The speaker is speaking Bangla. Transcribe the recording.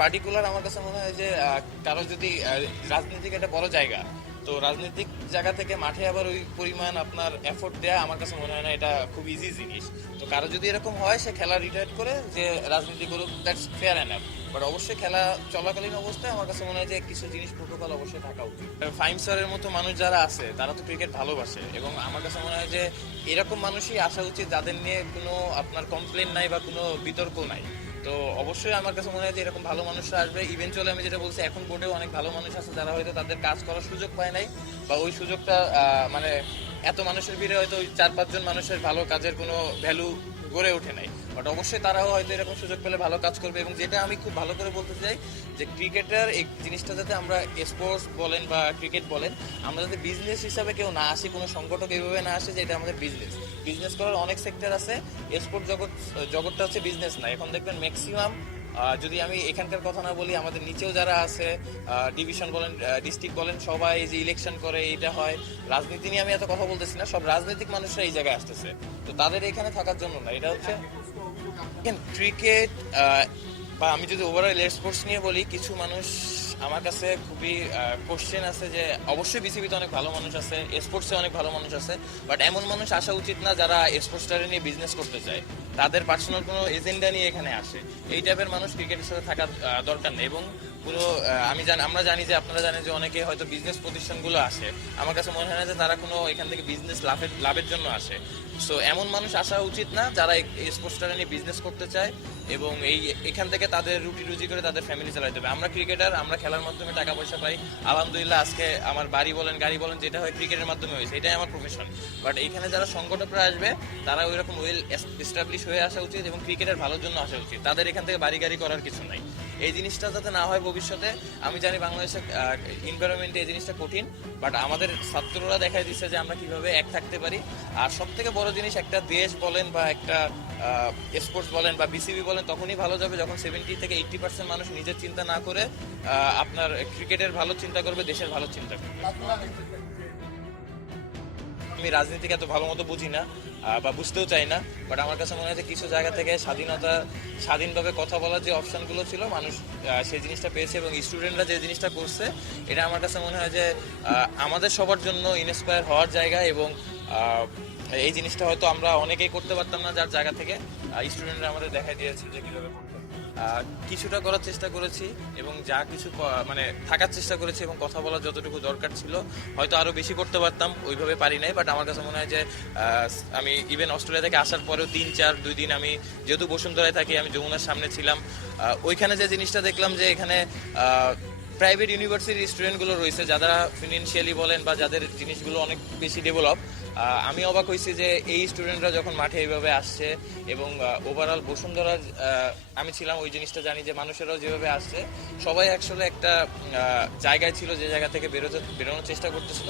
পার্টিকুলার আমার কাছে মনে হয় যে কারো যদি রাজনৈতিক একটা বড় জায়গা, তো রাজনৈতিক জায়গা থেকে মাঠে আবার ওই পরিমাণ আপনার এফোর্ট দেয়া আমার কাছে মনে হয় না এটা খুব ইজি জিনিস। তো কারো যদি এরকম হয় সে খেলা রিটায়ার করে যে রাজনীতি করুক, দ্যাটস ফেয়ার এনাফ। বাট অবশ্যই খেলা চলাকালীন অবস্থায় আমার কাছে মনে হয় যে কিছু জিনিস প্রোটোকল অবশ্যই থাকা উচিত। ফাইম স্যারের মতো মানুষ যারা আছে তারা তো ক্রিকেট ভালোবাসে, এবং আমার কাছে মনে হয় যে এরকম মানুষই আসা উচিত যাদের নিয়ে কোনো আপনার কমপ্লেন নাই বা কোনো বিতর্ক নাই। তো অবশ্যই আমার কাছে মনে হয় যে এরকম ভালো মানুষরা আসবে ইভেনচুয়ালি। আমি যেটা বলছি, এখন বোর্ডেও অনেক ভালো মানুষ আছে যারা হয়তো তাদের কাজ করার সুযোগ পায় নাই, বা ওই সুযোগটা মানে এত মানুষের ভিড়ে হয়তো ওই 4-5 জন মানুষের ভালো কাজের কোনো ভ্যালু গড়ে ওঠে নাই। বাট অবশ্যই তারাও হয়তো এরকম সুযোগ পেলে ভালো কাজ করবে। এবং যেটা আমি খুব ভালো করে বলতে চাই যে ক্রিকেটার এই জিনিসটা যাতে আমরা স্পোর্টস বলেন বা ক্রিকেট বলেন, আমরা যাতে বিজনেস হিসাবে কেউ না আসি, কোনো সংগঠক এইভাবে না আসে যে এটা আমাদের বিজনেস। বিজনেস করার অনেক সেক্টর আছে, স্পোর্ট জগৎটা হচ্ছে বিজনেস না। এখন দেখবেন ম্যাক্সিমাম, যদি আমি এখানকার কথা না বলি, আমাদের নিচেও যারা আছে, ডিভিশন বলেন, ডিস্ট্রিক্ট বলেন, সবাই এই যে ইলেকশন করে এইটা হয়। রাজনীতি নিয়ে আমি এত কথা বলতেছি না, সব রাজনৈতিক মানুষরা এই জায়গায় আসতেছে। তো তাদের এখানে থাকার জন্য না, এটা হচ্ছে ক্রিকেট। বা আমি যদি ওভারঅল স্পোর্টস নিয়ে বলি, কিছু মানুষ আমার কাছে খুবই কোশ্চেন আছে যে অবশ্যই বিসিবিতে অনেক ভালো মানুষ আছে, স্পোর্টসে অনেক ভালো মানুষ আছে, বাট এমন মানুষ আসা উচিত না যারা স্পোর্টসটারে নিয়ে বিজনেস করতে চায়, তাদের পার্সোনাল কোনো এজেন্ডা নিয়ে এখানে আসে। এই টাইপের মানুষ ক্রিকেটের সাথে থাকার দরকার নেই। এবং পুরো আমরা জানি যে আপনারা জানেন যে অনেকে হয়তো বিজনেস প্রতিষ্ঠানগুলো আসে, আমার কাছে মনে হয় না যে তারা কোনো এখান থেকে বিজনেস লাভের জন্য আসে। সো এমন মানুষ আসা উচিত না যারা স্পোর্টসটা নিয়ে বিজনেস করতে চায় এবং এখান থেকে তাদের রুটি রুজি করে তাদের ফ্যামিলি চালাতে হবে। আমরা ক্রিকেটার, আমরা খেলার মাধ্যমে টাকা পয়সা পাই, আলহামদুলিল্লাহ। আজকে আমার বাড়ি বলেন, গাড়ি বলেন, যেটা হয় ক্রিকেটের মাধ্যমে হয়েছে, এটাই আমার প্রফেশন। বাট এইখানে যারা সংগঠকরা আসবে তারা ওই রকম ওয়েল এস্টাবলিশ হয়ে আসা উচিত এবং ক্রিকেটের ভালোর জন্য আসা উচিত। তাদের এখান থেকে বাড়ি গাড়ি করার কিছু নাই। এই জিনিসটা যাতে না হয় ভবিষ্যতে। আমি জানি বাংলাদেশের এনভায়রনমেন্টে এই জিনিসটা কঠিন, বাট আমাদের ছাত্ররা দেখাই দিচ্ছে যে আমরা কিভাবে এক থাকতে পারি। আর সব থেকে বড় জিনিস, একটা দেশ বলেন বা একটা স্পোর্টস বলেন বা বিসিবি বলেন, তখনই ভালো যাবে যখন 70 থেকে 80% মানুষ নিজের চিন্তা না করে আপনার ক্রিকেটের ভালো চিন্তা করবে, দেশের ভালো চিন্তা করবে। আমি রাজনীতিকে এত ভালো মতো বুঝি না বা বুঝতেও চাই না, বাট আমার কাছে মনে হয় যে কিছু জায়গা থেকে স্বাধীনভাবে কথা বলার যে অপশনগুলো ছিল, মানুষ সেই জিনিসটা পেয়েছে এবং স্টুডেন্টরা যে জিনিসটা করছে, এটা আমার কাছে মনে হয় যে আমাদের সবার জন্য ইন্সপায়ার হওয়ার জায়গা। এবং এই জিনিসটা হয়তো আমরা অনেকেই করতে পারতাম না, যার জায়গা থেকে স্টুডেন্টরা আমাদের দেখাই দিয়েছে যে কীভাবে করতে হয়। কিছুটা করার চেষ্টা করেছি এবং যা কিছু মানে থাকার চেষ্টা করেছি এবং কথা বলার যতটুকু দরকার ছিল, হয়তো আরও বেশি করতে পারতাম, ওইভাবে পারি নাই। বাট আমার কাছে মনে হয় যে আমি ইভেন অস্ট্রেলিয়া থেকে আসার পরেও 3-4 2 দিন আমি যেহেতু বসুন্ধরায় থাকি, আমি যমুনার সামনে ছিলাম। ওইখানে যে জিনিসটা দেখলাম যে এখানে প্রাইভেট ইউনিভার্সিটির স্টুডেন্টগুলো রয়েছে যারা ফিনান্সিয়ালি বলেন বা যাদের জিনিসগুলো অনেক বেশি ডেভেলপ। আমি অবাক হয়েছি যে এই স্টুডেন্টরা যখন মাঠে এইভাবে আসছে এবং ওভারঅল বসুন্ধরার আমি ছিলাম, ওই জিনিসটা জানি যে মানুষেরাও যেভাবে আসছে, সবাই আসলে একটা জায়গায় ছিল যে জায়গা থেকে বেরোনোর চেষ্টা করতেছিল।